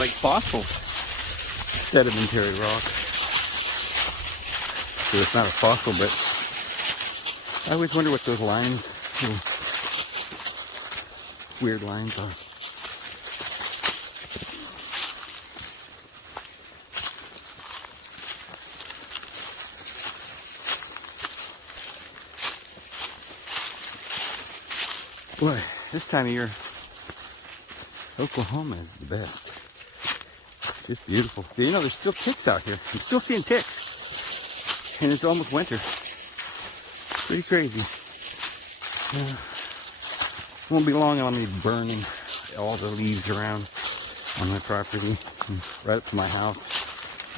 like fossils, sedimentary rock. So it's not a fossil, but I always wonder what those lines, weird lines are. Boy, this time of year, Oklahoma is the best. Just beautiful. You know, there's still ticks out here. I'm still seeing ticks. And it's almost winter. Pretty crazy. Won't be long and I'll be burning all the leaves around on my property. Right up to my house.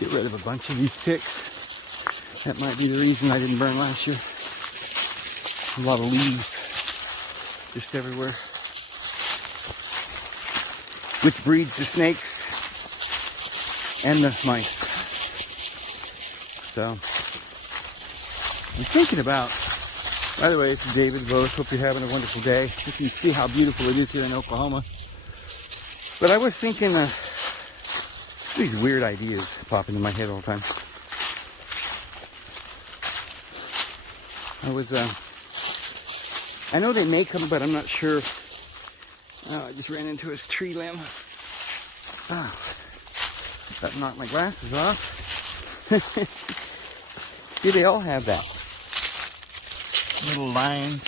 Get rid of a bunch of these ticks. That might be the reason I didn't burn last year. A lot of leaves. Just everywhere. Which breeds the snakes and the mice. So, I'm thinking about, by the way, it's David Vos. Hope you're having a wonderful day. You can see how beautiful it is here in Oklahoma. But I was thinking, these weird ideas pop into my head all the time. I know they make them, but I'm not sure. Oh, I just ran into a tree limb. Oh, that knocked my glasses off. See, they all have that. Little lines.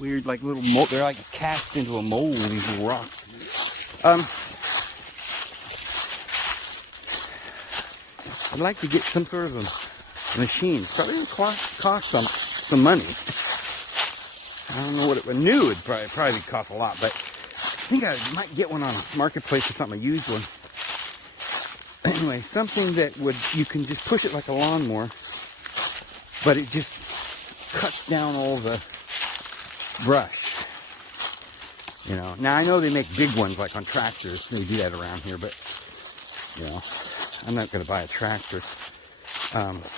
Weird, like little mold. They're like cast into a mold, these little rocks. I'd like to get some sort of a machine. Probably would cost some money. I don't know what it would new. It'd probably cost a lot, but I think I might get one on a marketplace or something, a used one. Anyway, something that you can just push it like a lawnmower, but it just cuts down all the brush. You know, now I know they make big ones like on tractors. They do that around here, but you know, I'm not going to buy a tractor.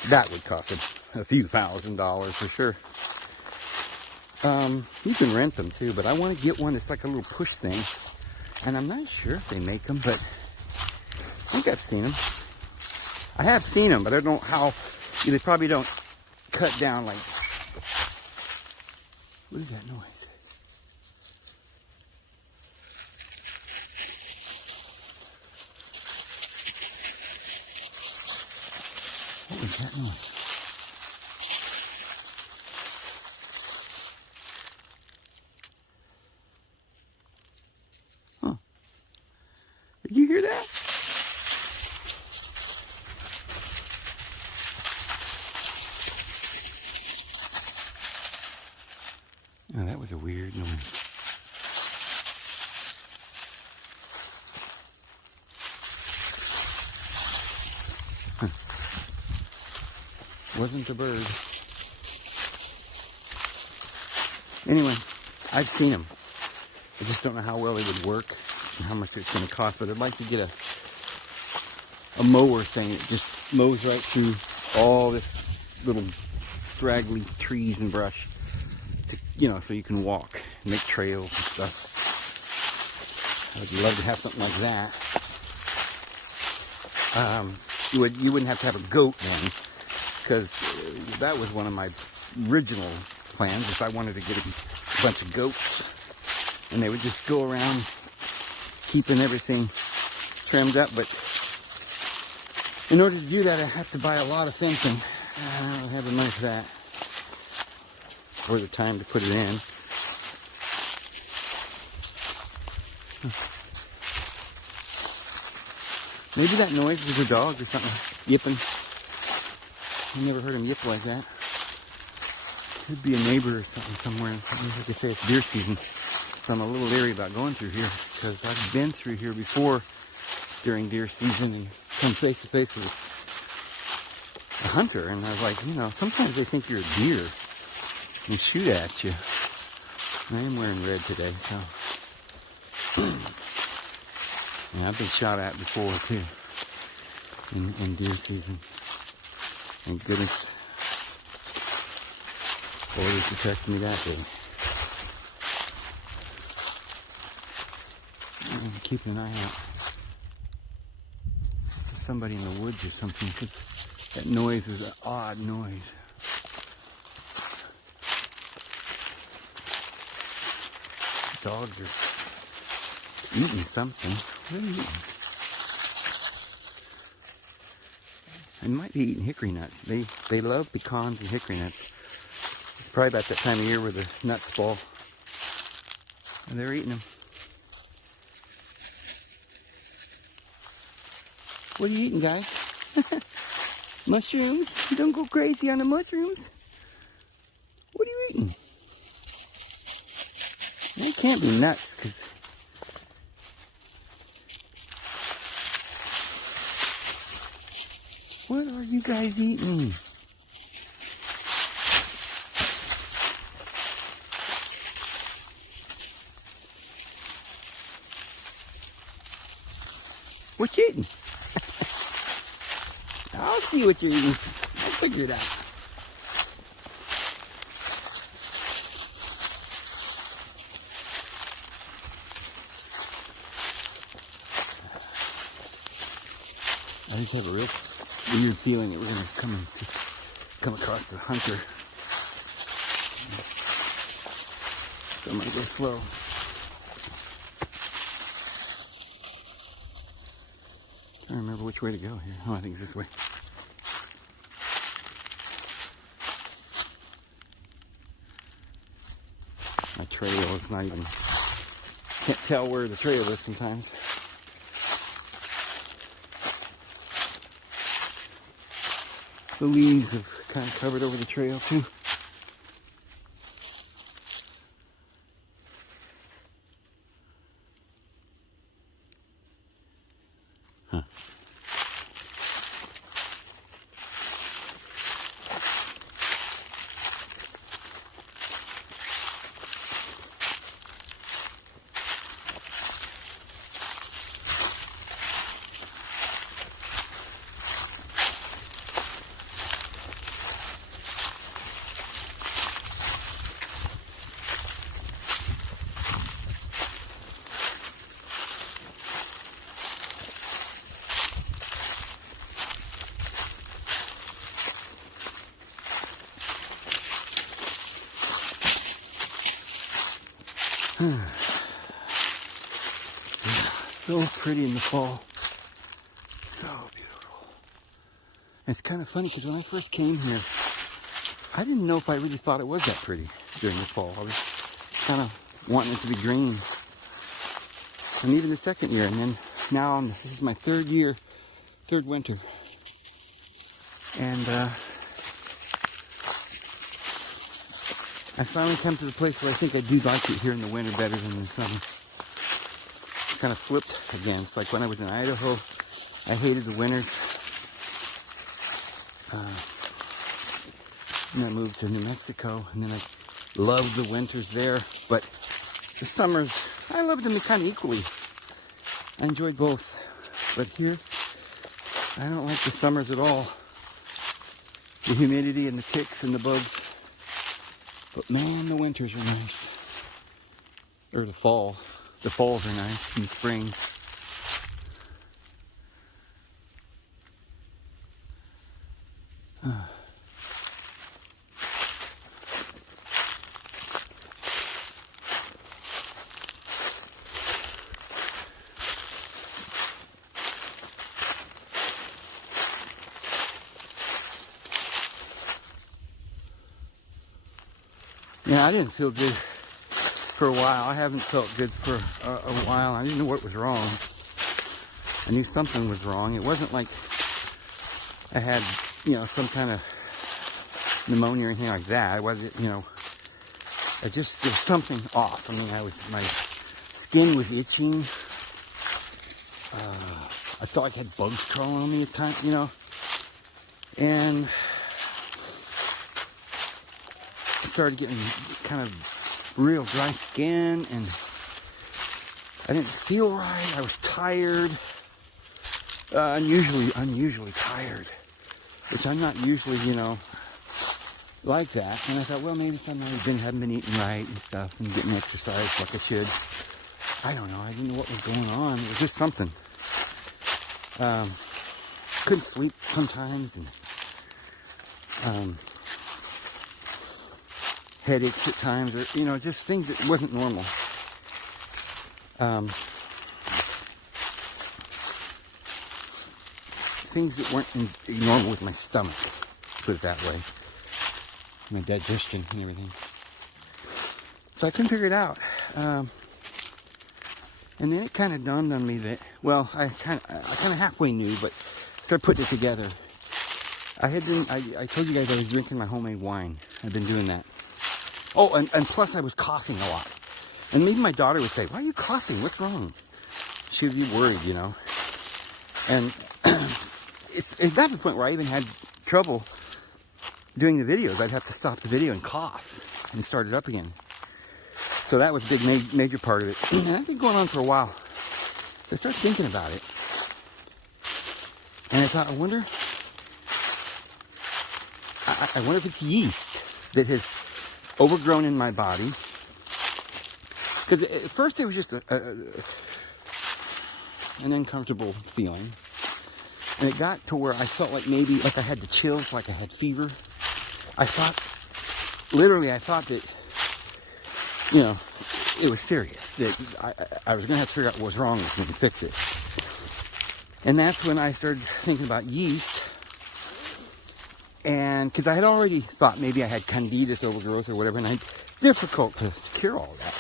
That would cost a few $1,000s for sure. You can rent them too, but I want to get one that's like a little push thing. And I'm not sure if they make them, but I think I've seen them. I have seen them, but I don't know how. They probably don't cut down like. What is that noise? What was that noise? Huh. Did you hear that? Oh, that was a weird noise. Wasn't a bird. Anyway, I've seen them. I just don't know how well they would work and how much it's going to cost. But I'd like to get a mower thing that just mows right through all this little straggly trees and brush, to, you know, so you can walk and make trails and stuff. I'd love to have something like that. You wouldn't have to have a goat then, because that was one of my original plans, if I wanted to get a bunch of goats, and they would just go around keeping everything trimmed up. But in order to do that, I have to buy a lot of fencing. I don't have the money for that, or the time to put it in. Maybe that noise was a dog or something yipping. I never heard him yip like that. Could be a neighbor or something somewhere. Like I say, it's deer season, so I'm a little leery about going through here, because I've been through here before during deer season and come face to face with a hunter, and I was like, you know, sometimes they think you're a deer and shoot at you. And I am wearing red today, so yeah, I've been shot at before too in deer season. Thank goodness. Borders protect me that day. keeping an eye out for somebody in the woods or something, because that noise is an odd noise. Dogs are eating something. What are they eating? They might be eating hickory nuts. They love pecans and hickory nuts. It's probably about that time of year where the nuts fall. And they're eating them. What are you eating, guys? Mushrooms? Don't go crazy on the mushrooms. What are you eating? It can't be nuts, because what are you guys eating? What you eating? I'll see what you're eating. I'll figure it out. I just have a real weird feeling that we're going to come across the hunter. So I'm going to go slow. I don't remember which way to go here. Oh, I think it's this way. My trail is not even, can't tell where the trail is sometimes. The leaves have kind of covered over the trail too. Huh. So pretty in the fall. So beautiful. And it's kind of funny because when I first came here, I didn't know if I really thought it was that pretty during the fall. I was kind of wanting it to be green. And even the second year, and then now this is my third winter. And I finally come to the place where I think I do like it here in the winter better than in the summer. It's kind of flipped again. It's like when I was in Idaho, I hated the winters. And I moved to New Mexico, and then I loved the winters there. But the summers, I loved them kind of equally. I enjoyed both. But here, I don't like the summers at all. The humidity and the ticks and the bugs. But man, the winters are nice. Or the fall. The falls are nice, and the springs. Yeah, I didn't feel good for a while. I haven't felt good for a while. I didn't know what was wrong. I knew something was wrong. It wasn't like I had, some kind of pneumonia or anything like that. It wasn't, there was something off. I mean, my skin was itching. I felt like I had bugs crawling on me at times, and I started getting kind of real dry skin, and I didn't feel right. I was tired, unusually tired, which I'm not usually, like that. And I thought, well, maybe something I haven't been eating right and stuff, and getting exercise like I should. I don't know. I didn't know what was going on. It was just something. Couldn't sleep sometimes, and headaches at times, or just things that wasn't normal. Things that weren't normal with my stomach, put it that way, my digestion and everything. So I couldn't figure it out. And then it kind of dawned on me that, well, I kind of halfway knew, but started putting it together. I told you guys I was drinking my homemade wine. I've been doing that. Oh, and plus I was coughing a lot. And maybe my daughter would say, why are you coughing? What's wrong? She would be worried, And it got to the point where I even had trouble doing the videos. I'd have to stop the video and cough and start it up again. So that was a big, major part of it. And I've been going on for a while. So I started thinking about it. And I thought, I wonder if it's yeast that has overgrown in my body. Because at first it was just an uncomfortable feeling. And it got to where I felt like maybe, like I had the chills, like I had fever. I thought that, it was serious. That I was going to have to figure out what was wrong with me and fix it. And that's when I started thinking about yeast. And because I had already thought maybe I had candidus overgrowth or whatever, and it's difficult to cure all that.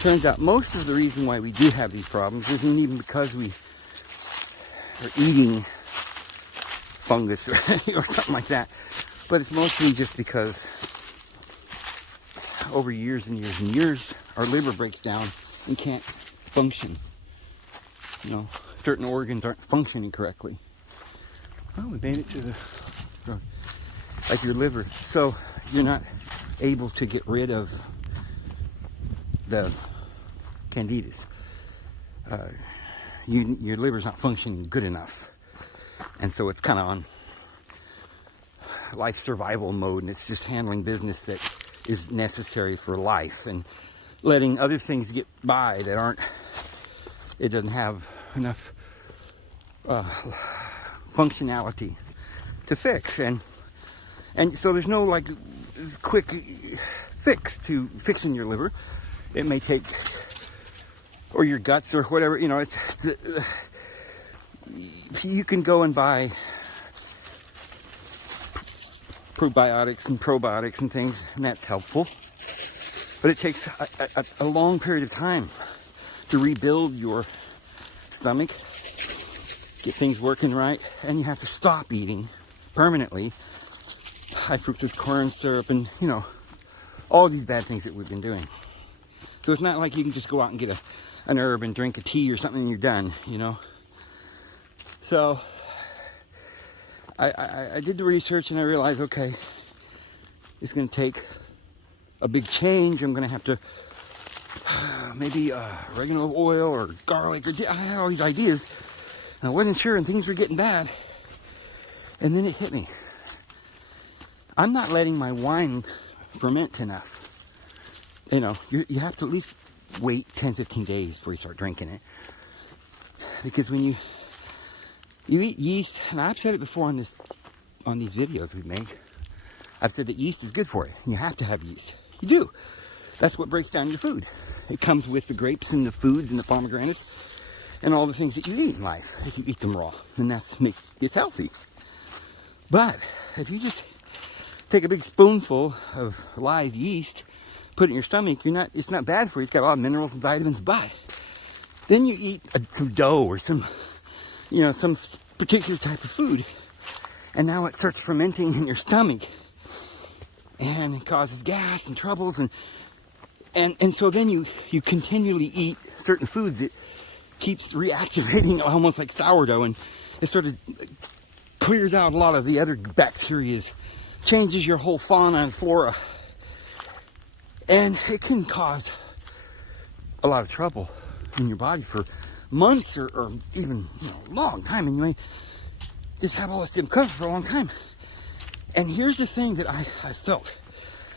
Turns out most of the reason why we do have these problems isn't even because we are eating fungus or something like that, but it's mostly just because over years and years and years our liver breaks down and can't function. Certain organs aren't functioning correctly. Oh, we made it to the like your liver, so you're not able to get rid of the candidus. Your liver's not functioning good enough, and so it's kind of on life survival mode, and it's just handling business that is necessary for life and letting other things get by that it doesn't have enough functionality to fix, and so there's no like quick fix to fixing your liver. It may take, or your guts or whatever, you can go and buy probiotics and probiotics and things, and that's helpful, but it takes a long period of time to rebuild your stomach, get things working right, and you have to stop eating permanently high fructose corn syrup and all these bad things that we've been doing. So it's not like you can just go out and get an herb and drink a tea or something and you're done, So I did the research and I realized, okay, it's going to take a big change. I'm going to have to maybe oregano oil or garlic, or I had all these ideas. And I wasn't sure, and things were getting bad. And then it hit me. I'm not letting my wine ferment enough. You have to at least wait 10-15 days before you start drinking it. Because when you eat yeast, and I've said it before on these videos we make, I've said that yeast is good for you. You have to have yeast. You do. That's what breaks down your food. It comes with the grapes and the foods and the pomegranates and all the things that you eat in life if you eat them raw. And it's healthy. But if you just take a big spoonful of live yeast, put it in your stomach, it's not bad for you. It's got a lot of minerals and vitamins, but then you eat some dough or some particular type of food, and now it starts fermenting in your stomach, and it causes gas and troubles, and so then you continually eat certain foods that keeps reactivating almost like sourdough, and it sort of clears out a lot of the other bacteria, changes your whole fauna and flora, and it can cause a lot of trouble in your body for months or even a long time, and you may just have all this discomfort for a long time. And here's the thing that I felt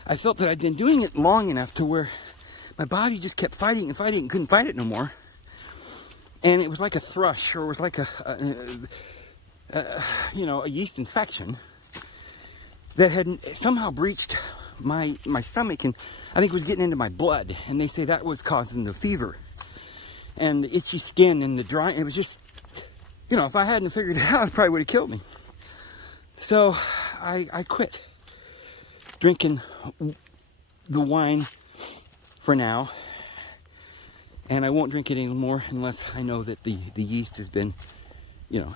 that I'd been doing it long enough to where my body just kept fighting and fighting and couldn't fight it no more. And it was like a thrush, or it was like a yeast infection that had somehow breached my stomach, and I think it was getting into my blood. And they say that was causing the fever and the itchy skin and the dry. It was just, if I hadn't figured it out, it probably would have killed me. So I quit drinking the wine for now, and I won't drink it anymore unless I know that the yeast has been,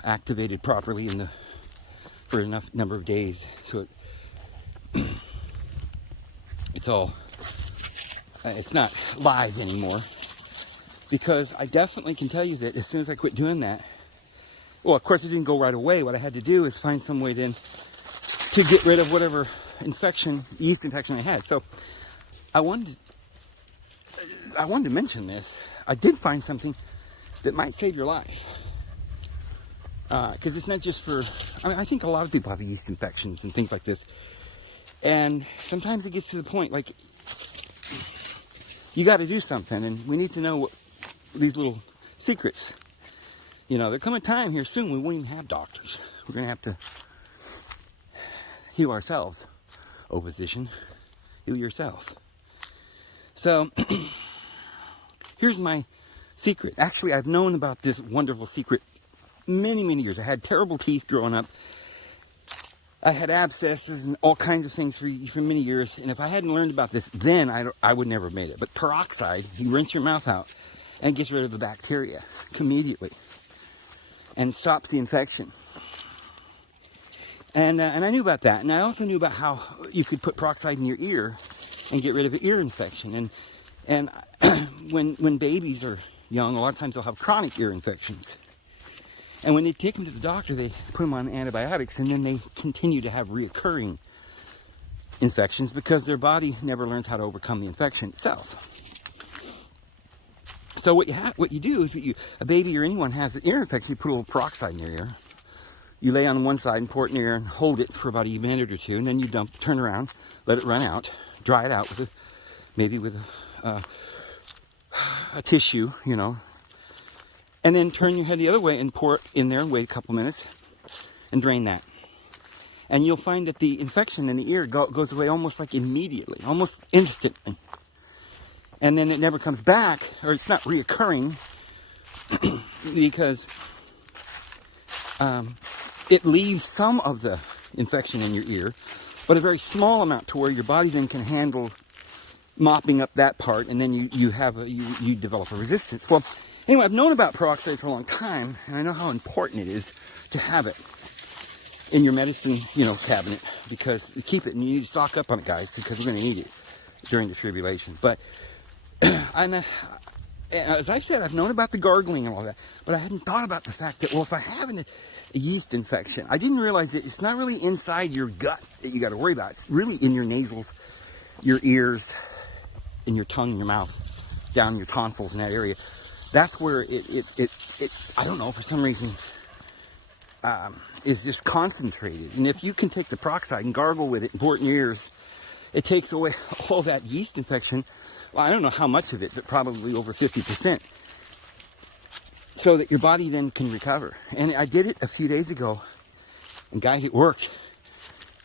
activated properly for enough number of days, so it's not lies anymore. Because I definitely can tell you that as soon as I quit doing that, well, of course it didn't go right away. What I had to do is find some way then to get rid of whatever yeast infection I had. So I wanted to mention this. I did find something that might save your life. Because it's not just for, I think a lot of people have yeast infections and things like this. And sometimes it gets to the point, like, you got to do something, and we need to know what these little secrets. There come a time here soon we won't even have doctors. We're going to have to heal ourselves. Oh, physician, heal yourself. So, here's my secret. Actually, I've known about this wonderful secret many, many years. I had terrible teeth growing up. I had abscesses and all kinds of things for many years. And if I hadn't learned about this then, I would never have made it. But peroxide, you rinse your mouth out and gets rid of the bacteria immediately and stops the infection. And I knew about that. And I also knew about how you could put peroxide in your ear and get rid of an ear infection. And when babies are young, a lot of times they'll have chronic ear infections. And when they take them to the doctor, they put them on antibiotics, and then they continue to have reoccurring infections because their body never learns how to overcome the infection itself. So what you do is a baby or anyone has an ear infection, you put a little peroxide in their ear. You lay on one side and pour it in your ear and hold it for about a minute or two, and then you turn around, let it run out, dry it out maybe with a tissue, and then turn your head the other way and pour it in there and wait a couple minutes and drain that. And you'll find that the infection in the ear goes away almost like immediately, almost instantly. And then it never comes back, or it's not reoccurring, because it leaves some of the infection in your ear, but a very small amount to where your body then can handle mopping up that part, and then you develop a resistance. Well, anyway, I've known about peroxide for a long time, and I know how important it is to have it in your medicine, cabinet, because you keep it, and you need to stock up on it, guys, because we're going to need it during the tribulation. But as I said, I've known about the gargling and all that, but I hadn't thought about the fact that, well, if I have a yeast infection, I didn't realize that it's not really inside your gut that you got to worry about. It's really in your nasals, your ears, in your tongue, in your mouth, down your tonsils, in that area. That's where it I don't know, for some reason, is just concentrated. And if you can take the peroxide and gargle with it and pour it in your ears, it takes away all that yeast infection. Well, I don't know how much of it, but probably over 50%. So that your body then can recover. And I did it a few days ago. And guys, it worked.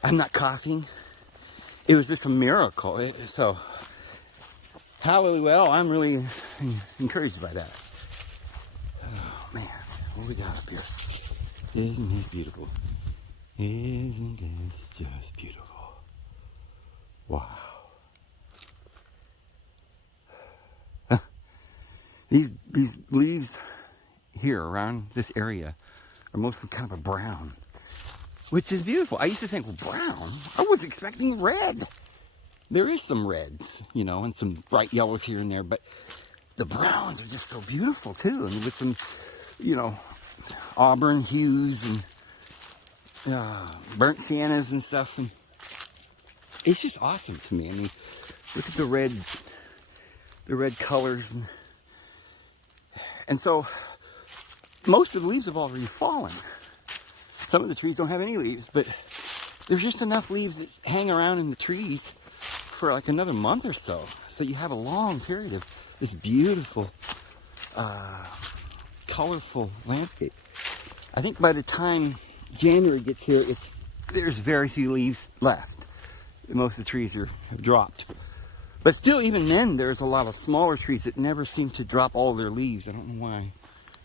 I'm not coughing. It was just a miracle. So, hallelujah. Well, I'm really encouraged by that. Oh, man. What we got up here? Isn't this beautiful? Isn't this just beautiful? Wow. These leaves here around this area are mostly kind of a brown, which is beautiful. I used to think, well, brown? I was expecting red. There is some reds, and some bright yellows here and there, but the browns are just so beautiful too, and with some, auburn hues and burnt siennas and stuff, and it's just awesome to me. I mean, look at the red colors, and so most of the leaves have already fallen. Some of the trees don't have any leaves, but there's just enough leaves that hang around in the trees for like another month or so. So you have a long period of this beautiful, colorful landscape. I think by the time January gets here, there's very few leaves left. Most of the trees have dropped. But still, even then, there's a lot of smaller trees that never seem to drop all their leaves. I don't know why.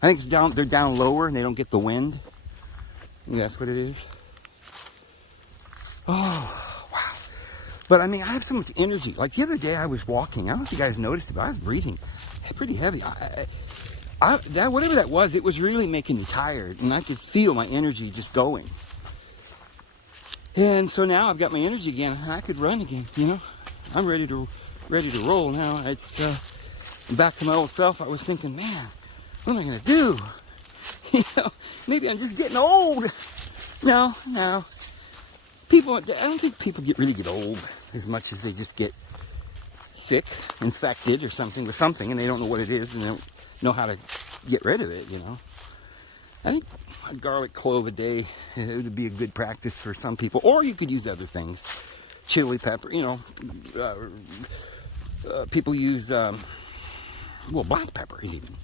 I think they're down lower and they don't get the wind. I think that's what it is. Oh, wow. But I mean, I have so much energy. Like the other day I was walking. I don't know if you guys noticed it, but I was breathing pretty heavy. Whatever that was, it was really making me tired. And I could feel my energy just going. And so now I've got my energy again. I could run again, you know. I'm ready to roll now. It's back to my old self. I was thinking, man, what am I gonna do? You know, maybe I'm just getting old. No. People, I don't think people really get old as much as they just get sick, infected or something with something, and they don't know what it is and they don't know how to get rid of it, you know. I think a garlic clove a day, it would be a good practice for some people, or you could use other things. Chili pepper, you know, people use, black pepper even.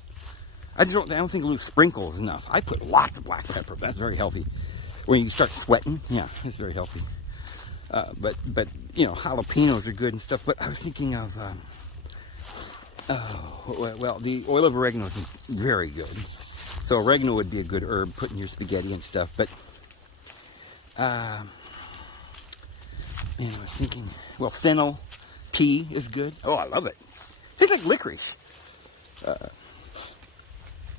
I don't think a little sprinkle is enough. I put lots of black pepper. That's very healthy. When you start sweating, yeah, it's very healthy. But you know, jalapenos are good and stuff. But I was thinking of, the oil of oregano is very good. So oregano would be a good herb, put in your spaghetti and stuff. But, man, I was thinking, well, fennel tea is good. Oh, I love it. It's like licorice.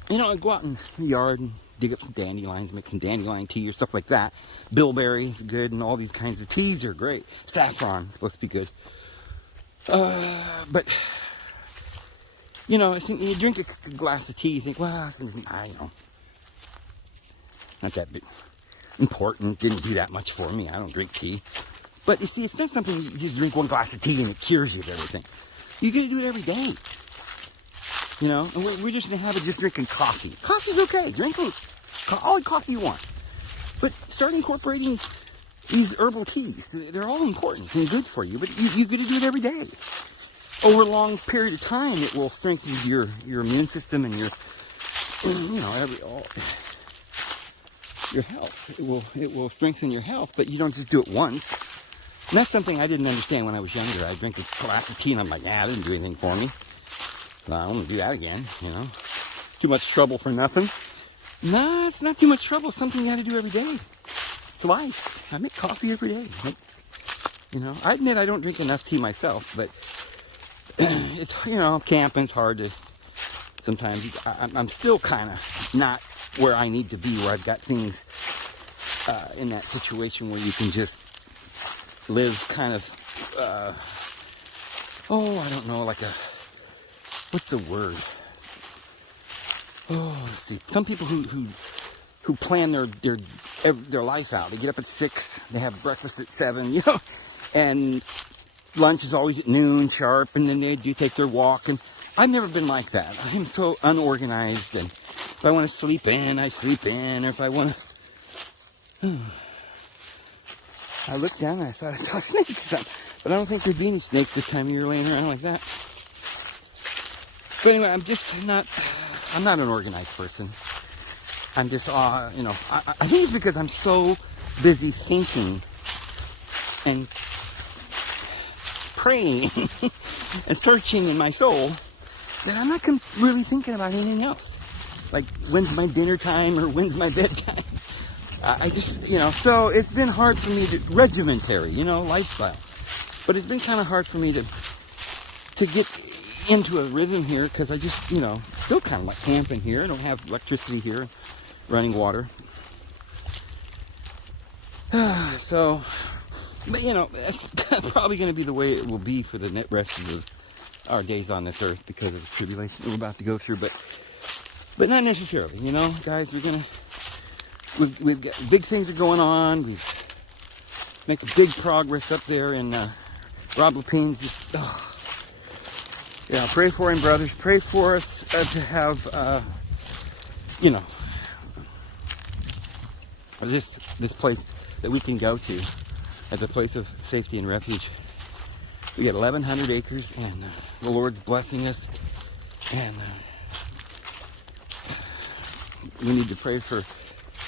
You know, I go out in the yard and dig up some dandelions, make some dandelion tea or stuff like that. Bilberry is good, and all these kinds of teas are great. Saffron is supposed to be good. But, you know, I think when you drink a glass of tea, you think, well, I don't know, not that big, important, didn't do that much for me. I don't drink tea. But you see, it's not something you just drink one glass of tea and it cures you of everything. You got to do it every day. You know, and we're just in the habit of just drinking coffee. Coffee's okay. Drink all the coffee you want. But start incorporating these herbal teas. They're all important and good for you, but you got to do it every day. Over a long period of time, it will strengthen your immune system and your health. It will strengthen your health, but you don't just do it once. And that's something I didn't understand when I was younger. I'd drink a glass of tea and I'm like, it didn't do anything for me. No, I want to do that again, you know. Too much trouble for nothing. Nah, it's not too much trouble. It's something you got to do every day. It's life. I make coffee every day. You know, I admit I don't drink enough tea myself, but it's, you know, camping's hard to, sometimes, I'm still kind of not where I need to be, where I've got things in that situation where you can just live kind of, I don't know, like what's the word? Oh, let's see. Some people who plan their life out. They get up at 6, they have breakfast at 7, you know, and lunch is always at noon sharp, and then they do take their walk. And I've never been like that. I'm so unorganized, and if I want to sleep in, I sleep in, or if I want to... I looked down and I thought I saw a snake or something, but I don't think there'd be any snakes this time of year laying around like that. But anyway, I'm not an organized person. I'm just, you know, I think it's because I'm so busy thinking and praying and searching in my soul that I'm not really thinking about anything else. Like, when's my dinner time or when's my bedtime? I just, you know, so it's been hard for me to, regimentary, you know, lifestyle. But it's been kind of hard for me to get into a rhythm here, because I just, you know, still kind of like camping here. I don't have electricity here, running water. So, but you know, that's probably going to be the way it will be for the rest of our days on this earth, because of the tribulation we're about to go through. But not necessarily, you know, guys. We've got big things are going on. We've making big progress up there in Rob Lapine's. Just, yeah, pray for him, brothers. Pray for us to have, you know, this place that we can go to as a place of safety and refuge. We got 1,100 acres, and the Lord's blessing us. And we need to pray for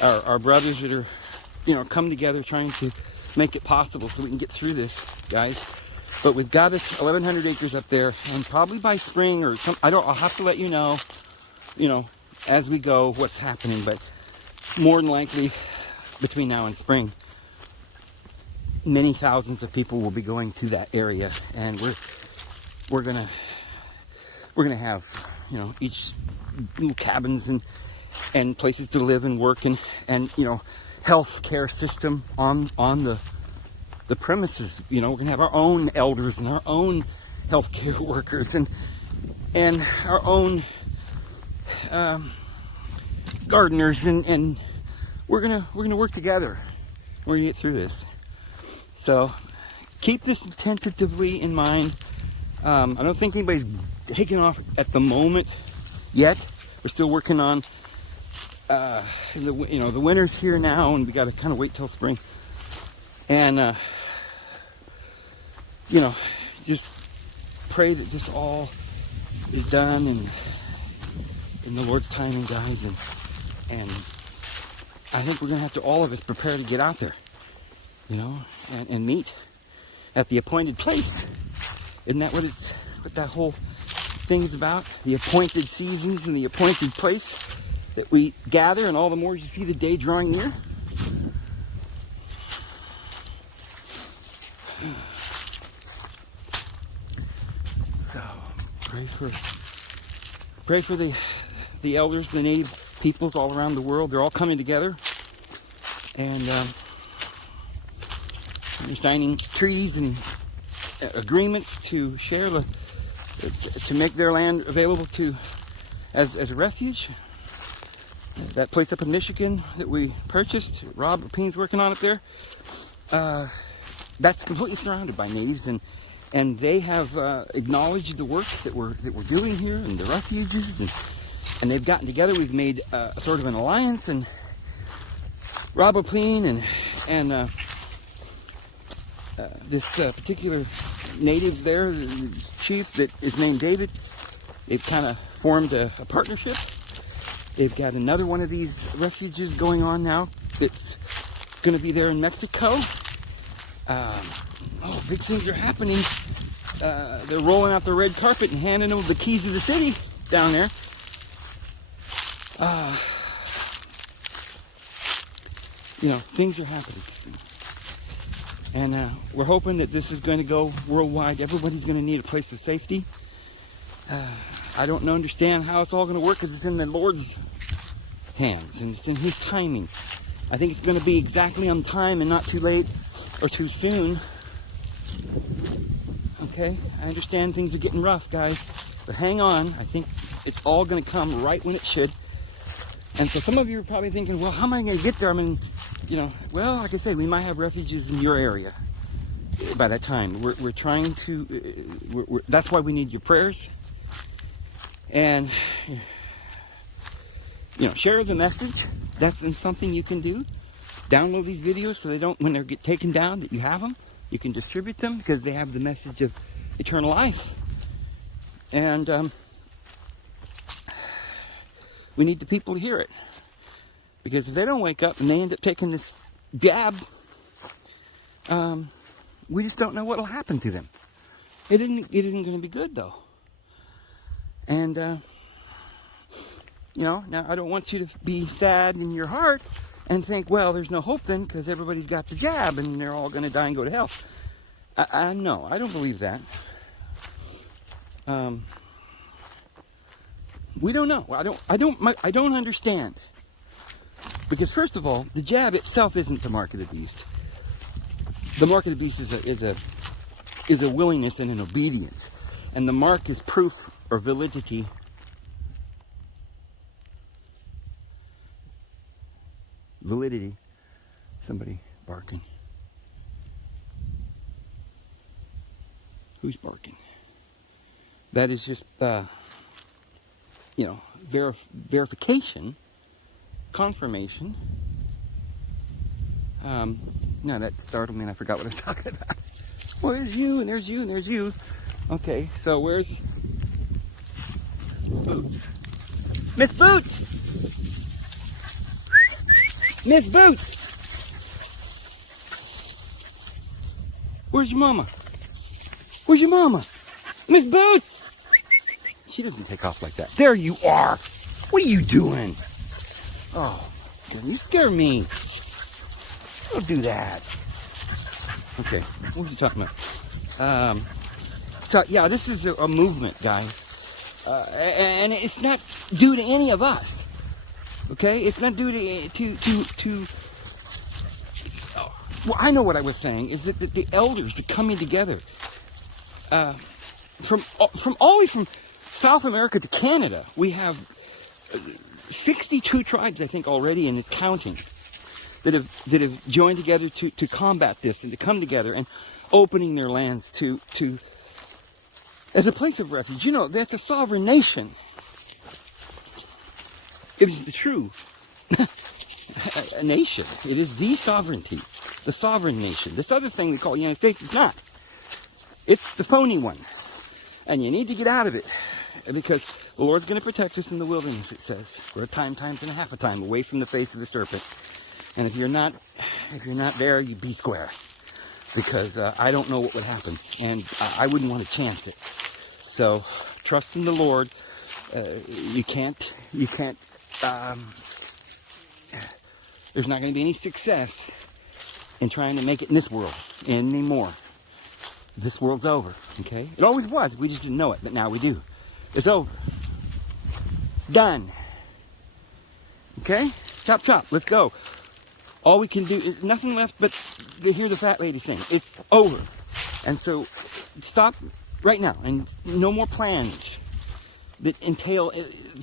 our brothers that are, come together trying to make it possible so we can get through this, guys. But we've got this 1,100 acres up there, and probably by spring or I'll have to let you know, as we go what's happening. But more than likely, between now and spring, many thousands of people will be going to that area, and we're gonna have, each little cabins and places to live and work, and health care system on the premises. We're gonna have our own elders and our own health care workers and our own gardeners, and we're gonna work together. We're gonna get through this. So keep this tentatively in mind. I don't think anybody's taking off at the moment yet. We're still working on the winter's here now, and we got to kind of wait till spring. And just pray that this all is done and in the Lord's timing, guys. And I think we're gonna have to, all of us, prepare to get out there, and meet at the appointed place. Isn't that what that whole thing is about? The appointed seasons and the appointed place that we gather, and all the more you see the day drawing near. So pray for the elders, the native peoples all around the world. They're all coming together, and they're signing treaties and agreements to share to make their land available as a refuge. That place up in Michigan that we purchased, Rob Rapin's working on it there. That's completely surrounded by natives, and they have acknowledged the work that we're doing here and the refuges, and they've gotten together. We've made a sort of an alliance, and Rob Rapin and this particular native there, the chief that is named David, they've kind of formed a partnership. They've got another one of these refuges going on now that's going to be there in Mexico. Big things are happening. They're rolling out the red carpet and handing them the keys of the city down there. Things are happening. And we're hoping that this is going to go worldwide. Everybody's going to need a place of safety. I don't understand how it's all going to work, because it's in the Lord's hands and it's in His timing. I think it's going to be exactly on time and not too late or too soon. Okay, I understand things are getting rough, guys, but hang on. I think it's all going to come right when it should. And so some of you are probably thinking, well, how am I going to get there? I mean, well, like I said, we might have refuges in your area by that time. We're trying to, that's why we need your prayers. And, share the message. That's something you can do. Download these videos so they don't, when they get taken down, that you have them. You can distribute them because they have the message of eternal life. And we need the people to hear it. Because if they don't wake up and they end up taking this jab, we just don't know what will happen to them. It isn't going to be good, though. And, now I don't want you to be sad in your heart and think, well, there's no hope then because everybody's got the jab and they're all going to die and go to hell. No, I don't believe that. We don't know. I don't understand. Because first of all, the jab itself isn't the mark of the beast. The mark of the beast is a willingness and an obedience. And the mark is proof or validity. Validity. Somebody barking. Who's barking? That is just, verification, confirmation. No, that startled me and I forgot what I was talking about. Well, there's you, and there's you, and there's you. Okay, so where's Boots? Miss Boots! Miss Boots! Where's your mama? Where's your mama? Miss Boots! She doesn't take off like that. There you are! What are you doing? Oh, you scare me. Don't do that. Okay, what are you talking about? So yeah, this is a movement, guys. And it's not due to any of us. Okay? It's not due to well, I know what I was saying is that the elders are coming together from all the way from South America to Canada. We have 62 tribes, I think, already, and it's counting, that have joined together to combat this and to come together and opening their lands to as a place of refuge. You know, that's a sovereign nation. It is the true a nation. It is the sovereignty, the sovereign nation. This other thing we call the United States is not. It's the phony one. And you need to get out of it, because the Lord's going to protect us in the wilderness, it says. For a time, times and a half a time, away from the face of the serpent. And if you're not there, you be square. Because I don't know what would happen. And I wouldn't want to chance it. So, trust in the Lord. You can't, there's not going to be any success in trying to make it in this world anymore. This world's over, okay? It always was. We just didn't know it, but now we do. It's over. It's done. Okay? Chop, chop. Let's go. All we can do is nothing left but to hear the fat lady sing. It's over. And so, stop right now. And no more plans that entail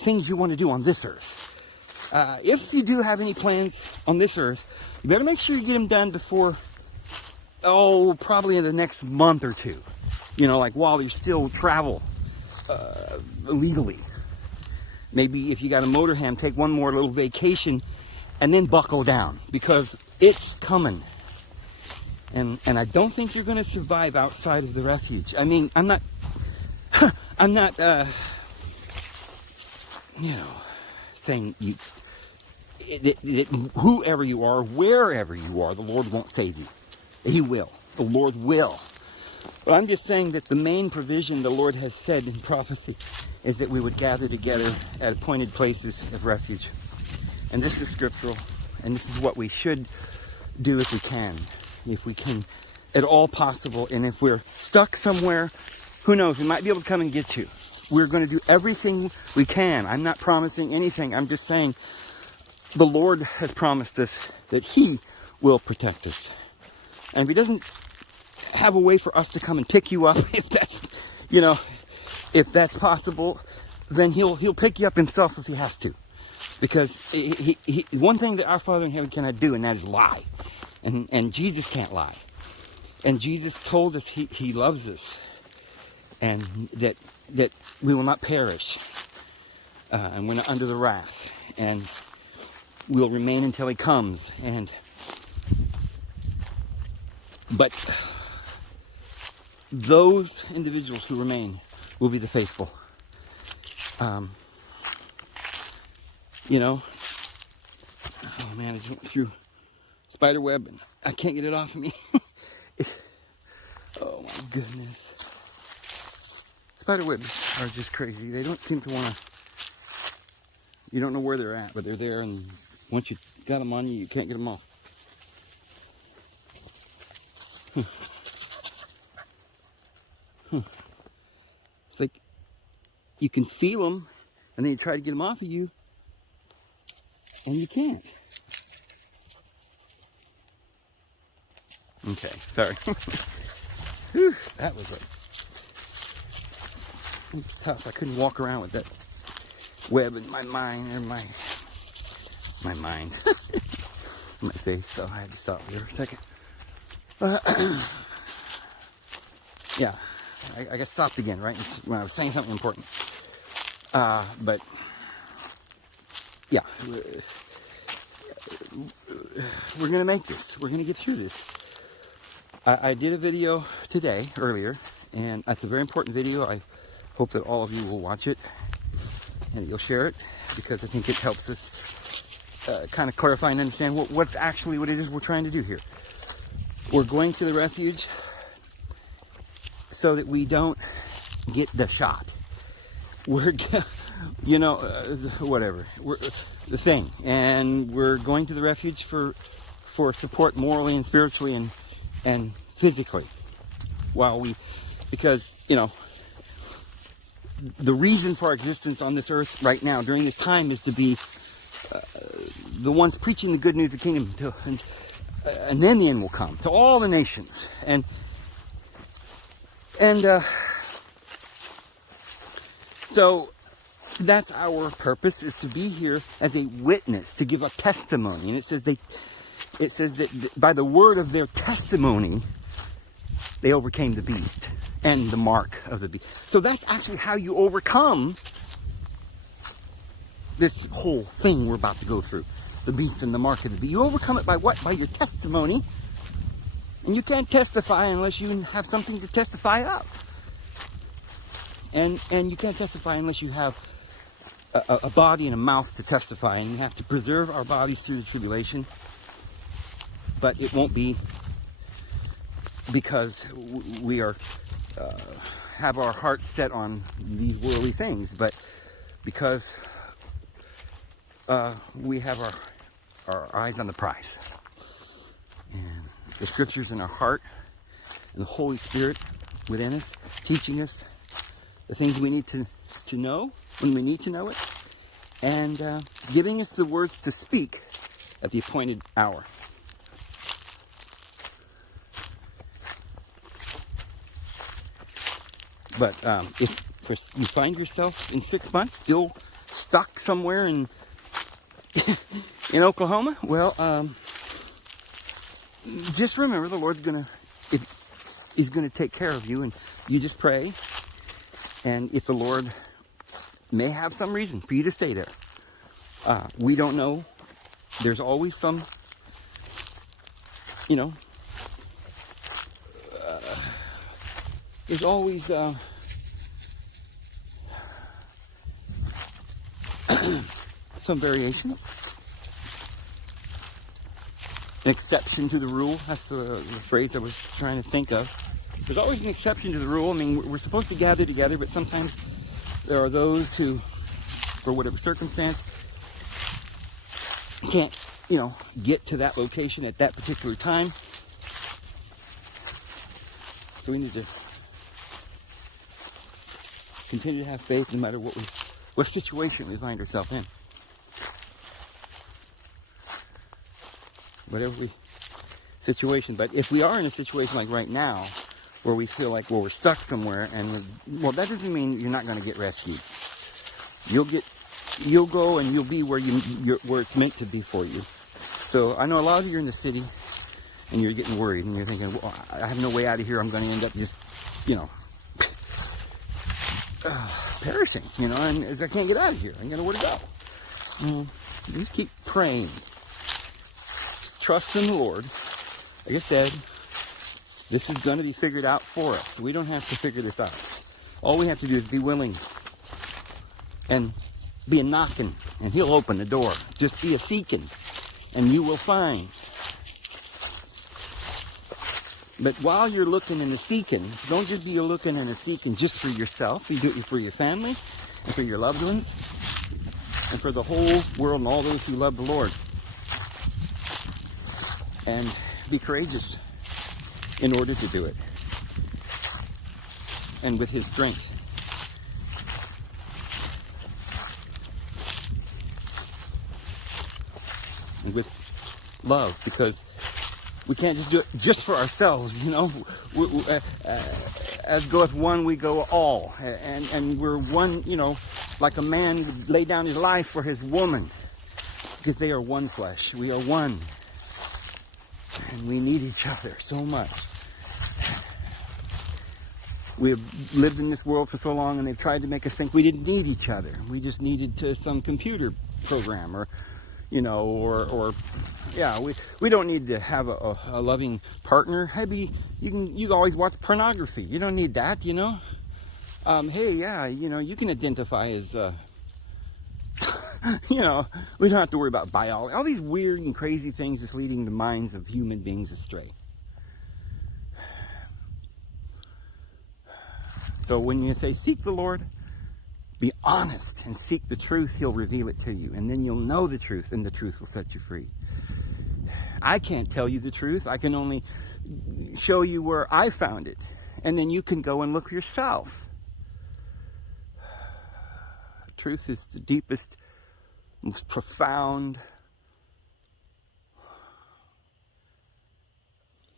things you want to do on this earth. If you do have any plans on this earth, you better make sure you get them done before, probably in the next month or two. You know, like while you still travel legally. Maybe if you got a motorhome, take one more little vacation and then buckle down, because it's coming. And I don't think you're going to survive outside of the refuge. I mean, I'm not, saying that whoever you are, wherever you are, the Lord won't save you. He will. The Lord will. But I'm just saying that the main provision the Lord has said in prophecy is that we would gather together at appointed places of refuge. And this is scriptural, and this is what we should do if we can at all possible. And if we're stuck somewhere, who knows, we might be able to come and get you. We're going to do everything we can. I'm not promising anything. I'm just saying the Lord has promised us that He will protect us. And if He doesn't have a way for us to come and pick you up, if that's possible, then He'll pick you up Himself if He has to. Because he one thing that our Father in heaven cannot do, and that is lie. And Jesus can't lie. And Jesus told us He loves us. And that we will not perish. And we're not under the wrath. And we'll remain until He comes. But those individuals who remain will be the faithful. Oh man, I just went through spider web and I can't get it off of me. Oh my goodness. Spider webs are just crazy. They don't seem to want to, you don't know where they're at, but they're there, and once you got them on you, you can't get them off. It's like you can feel them, and then you try to get them off of you, and you can't. Okay, sorry. Whew, that was tough. I couldn't walk around with that web in my mind, or my mind, my face, so I had to stop there for a second. Yeah, I got stopped again, right? When I was saying something important. But yeah, we're gonna make this. We're gonna get through this. I did a video today, earlier, and it's a very important video. I hope that all of you will watch it and you'll share it, because I think it helps us kind of clarify and understand what it is we're trying to do here. We're going to the refuge so that we don't get the shot. We're, you know, whatever. We're the thing, and we're going to the refuge for support morally and spiritually and physically, because you know, the reason for our existence on this earth right now during this time is to be the ones preaching the good news of the kingdom, and then the end will come to all the nations, and so that's our purpose, is to be here as a witness, to give a testimony. And it says that by the word of their testimony they overcame the beast and the mark of the beast. So that's actually how you overcome this whole thing we're about to go through. The beast and the mark of the beast. You overcome it by what? By your testimony. And you can't testify unless you have something to testify of. And you can't testify unless you have a body and a mouth to testify. And you have to preserve our bodies through the tribulation. But it won't be because we are have our hearts set on these worldly things, but because we have our eyes on the prize. And the scriptures in our heart, and the Holy Spirit within us, teaching us the things we need to know when we need to know it, and giving us the words to speak at the appointed hour. But if you find yourself in 6 months still stuck somewhere in Oklahoma, well, just remember the Lord's is gonna take care of you, and you just pray. And if the Lord may have some reason for you to stay there, we don't know. There's always some, you know, there's always some variations. An exception to the rule. That's the phrase I was trying to think of. There's always an exception to the rule. I mean, we're supposed to gather together, but sometimes there are those who, for whatever circumstance, can't, you know, get to that location at that particular time. So we need to continue to have faith no matter what situation we find ourselves in. Whatever situation. But if we are in a situation like right now, where we feel like, well, we're stuck somewhere, and that doesn't mean you're not going to get rescued. You'll go and you'll be where where it's meant to be for you. So I know a lot of you are in the city, and you're getting worried, and you're thinking, well, I have no way out of here. I'm going to end up just, you know, perishing, you know, and I can't get out of here. I don't know where to go. Just keep praying. Just trust in the Lord. Like I said, this is going to be figured out for us. We don't have to figure this out. All we have to do is be willing and be a knocking, and He'll open the door. Just be a seeking, and you will find. But while you're looking and seeking, don't just be looking and seeking just for yourself. You do it for your family and for your loved ones and for the whole world and all those who love the Lord. And be courageous in order to do it. And with His strength. And with love, because we can't just do it just for ourselves, you know. As goeth one, we go all. And we're one, you know, like a man would lay down his life for his woman. Because they are one flesh. We are one. And we need each other so much. We have lived in this world for so long, and they've tried to make us think we didn't need each other. We just needed some computer program, or, or yeah, we don't need to have a loving partner. Maybe you always watch pornography. You don't need that, Hey, yeah, you can identify as, we don't have to worry about biology. All these weird and crazy things just leading the minds of human beings astray. So when you say seek the Lord, be honest and seek the truth. He'll reveal it to you, and then you'll know the truth, and the truth will set you free. I can't tell you the truth. I can only show you where I found it, and then you can go and look yourself. Truth is the deepest, most profound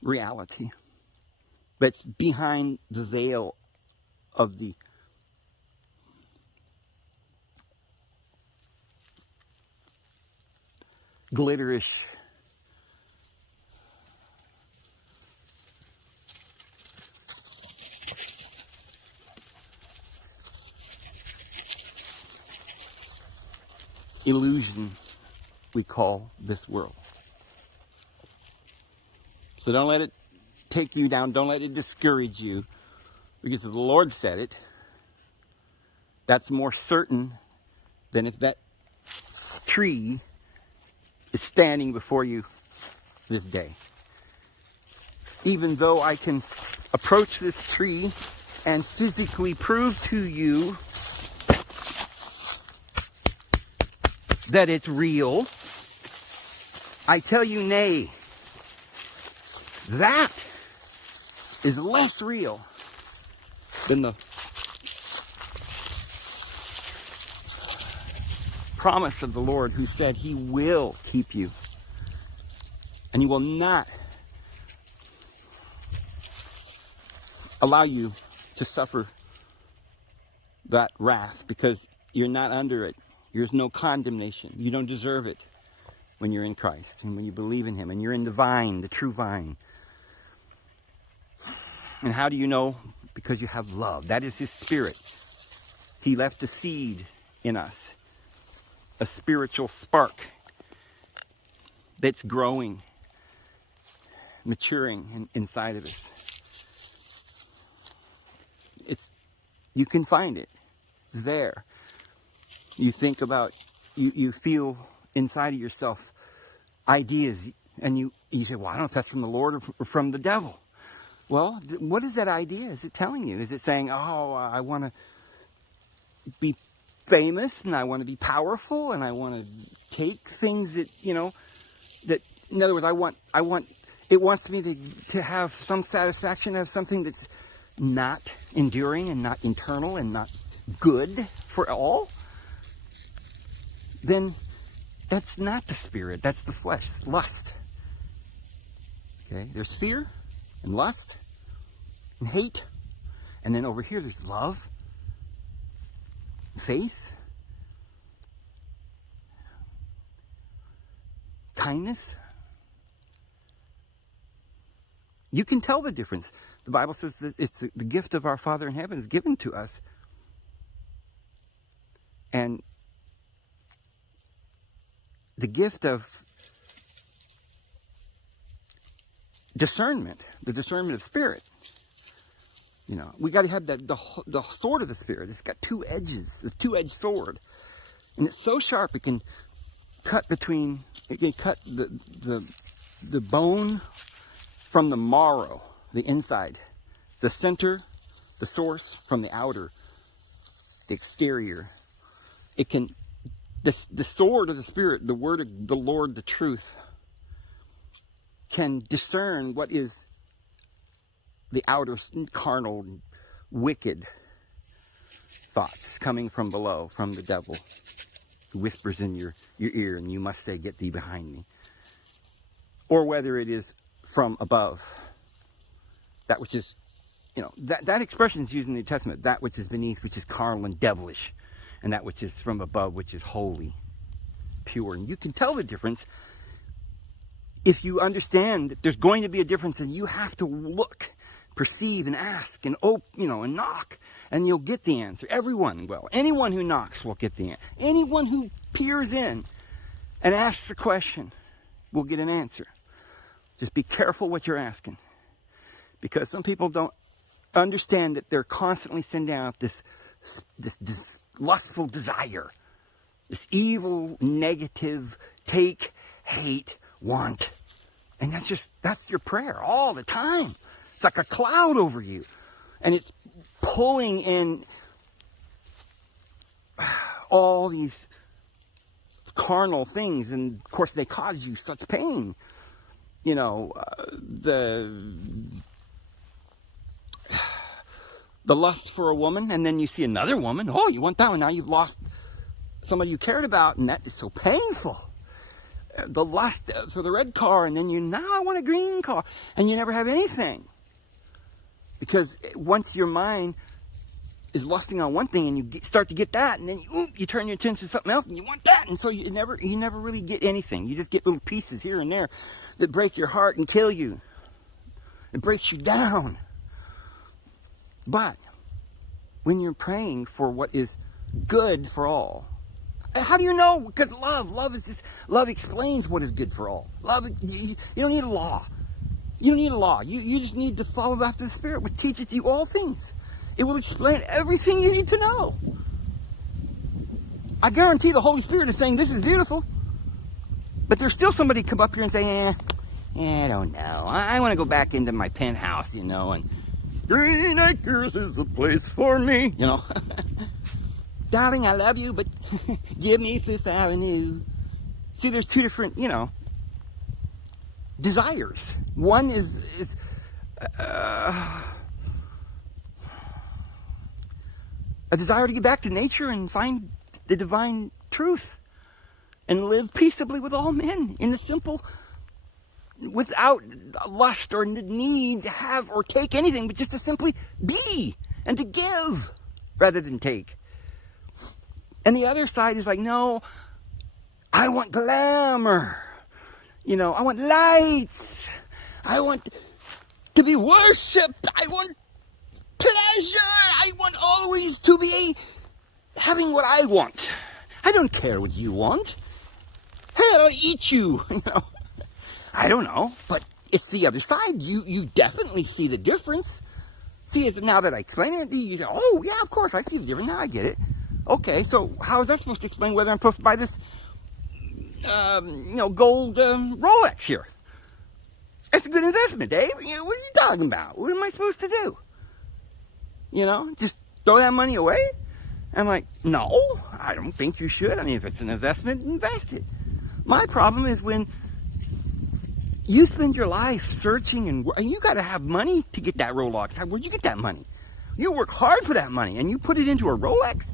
reality that's behind the veil of the glitterish illusion we call this world. So don't let it take you down. Don't let it discourage you. Because if the Lord said it, that's more certain than if that tree is standing before you this day. Even though I can approach this tree and physically prove to you that it's real, I tell you nay. That is less real than the promise of the Lord, who said he will keep you and he will not allow you to suffer that wrath, because you're not under it. There's no condemnation. You don't deserve it when you're in Christ and when you believe in him and you're in the vine, the true vine. And how do you know? Because you have love. That is his spirit. He left a seed in us, a spiritual spark that's growing, maturing inside of us. You can find it. It's there. You think about, you feel inside of yourself ideas, and you say, well, I don't know if that's from the Lord or from the devil. Well, what is that idea? Is it telling you? Is it saying, oh, I want to be famous, and I want to be powerful, and I want to take things that, that, in other words, it wants me to have some satisfaction, have something that's not enduring and not internal and not good for all? Then that's not the spirit, that's the flesh, lust. Okay, there's fear and lust and hate, and then over here there's love, faith, kindness. You can tell the difference. The Bible says that it's the gift of our Father in heaven is given to us. And the gift of discernment, the discernment of spirit. We got to have the sword of the Spirit. It's got two edges, a two-edged sword. And it's so sharp it can cut the bone from the marrow, the inside, the center, the source from the outer, the exterior. It can, the sword of the Spirit, the word of the Lord, the truth, can discern what is the outer carnal, wicked thoughts coming from below, from the devil, who whispers in your ear, and you must say, get thee behind me. Or whether it is from above, that which is, that expression is used in the New Testament, that which is beneath, which is carnal and devilish, and that which is from above, which is holy, pure. And you can tell the difference if you understand that there's going to be a difference, and you have to look, perceive, and ask, and and knock, and you'll get the answer. Everyone will. Anyone who knocks will get the answer. Anyone who peers in and ask the question, we'll get an answer. Just be careful what you're asking. Because some people don't understand that they're constantly sending out this lustful desire. This evil, negative, take, hate, want. And that's your prayer all the time. It's like a cloud over you. And it's pulling in all these carnal things. And of course they cause you such pain. You know, the lust for a woman, and then you see another woman. Oh, you want that one. Now you've lost somebody you cared about, and that is so painful. The lust for the red car, and then now I want a green car, and you never have anything. Because once your mind is lusting on one thing, and you start to get that, and then you turn your attention to something else, and you want that, and so you never really get anything. You just get little pieces here and there that break your heart and kill you. It breaks you down. But when you're praying for what is good for all, how do you know? Because love explains what is good for all. Love, you don't need a law. You don't need a law. You just need to follow after the Spirit, which teaches you all things. It will explain everything you need to know. I guarantee the Holy Spirit is saying this is beautiful. But there's still somebody come up here and say, I don't know. I want to go back into my penthouse, and Green Acres is the place for me, Darling, I love you, but give me Fifth Avenue. See, there's two different, desires. One is a desire to get back to nature and find the divine truth and live peaceably with all men in the simple, without lust or need to have or take anything, but just to simply be and to give rather than take. And the other side is like, no, I want glamour. I want lights. I want to be worshipped. I want pleasure. I want always to be having what I want. I don't care what you want. Hey, I'll eat you. I don't know, but it's the other side. You definitely see the difference. See, now that I explain it, you say, oh, yeah, of course, I see the difference. Now I get it. Okay, so how is that supposed to explain whether I'm supposed to buy this, gold Rolex here? That's a good investment, Dave. What are you talking about? What am I supposed to do? Just throw that money away? I'm like, no, I don't think you should. I mean, if it's an investment, invest it. My problem is when you spend your life searching, and you got to have money to get that Rolex. Where'd you get that money? You work hard for that money, and you put it into a Rolex.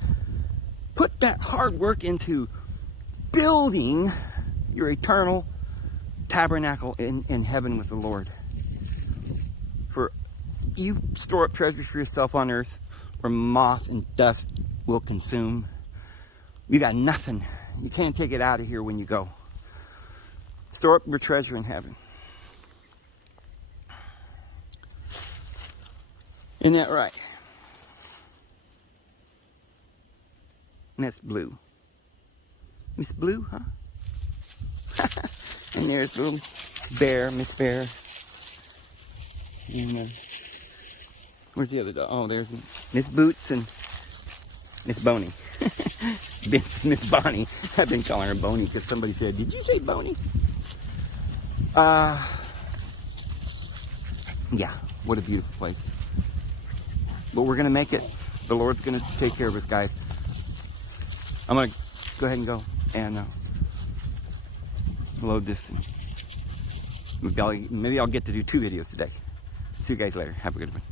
Put that hard work into building your eternal tabernacle in heaven with the Lord. For you store up treasures for yourself on earth where moth and dust will consume. You got nothing. You can't take it out of here when you go. Store up your treasure in heaven. Isn't that right? And that's Blue. Miss Blue, huh? And there's little Bear, Miss Bear. And where's the other dog? Oh, there's Miss Boots and Miss Boney. Miss Bonnie. I've been calling her Boney because somebody said, did you say Boney? Yeah, what a beautiful place. But we're going to make it. The Lord's going to take care of us, guys. I'm going to go ahead and go and load this. And maybe I'll get to do 2 videos today. See you guys later. Have a good one.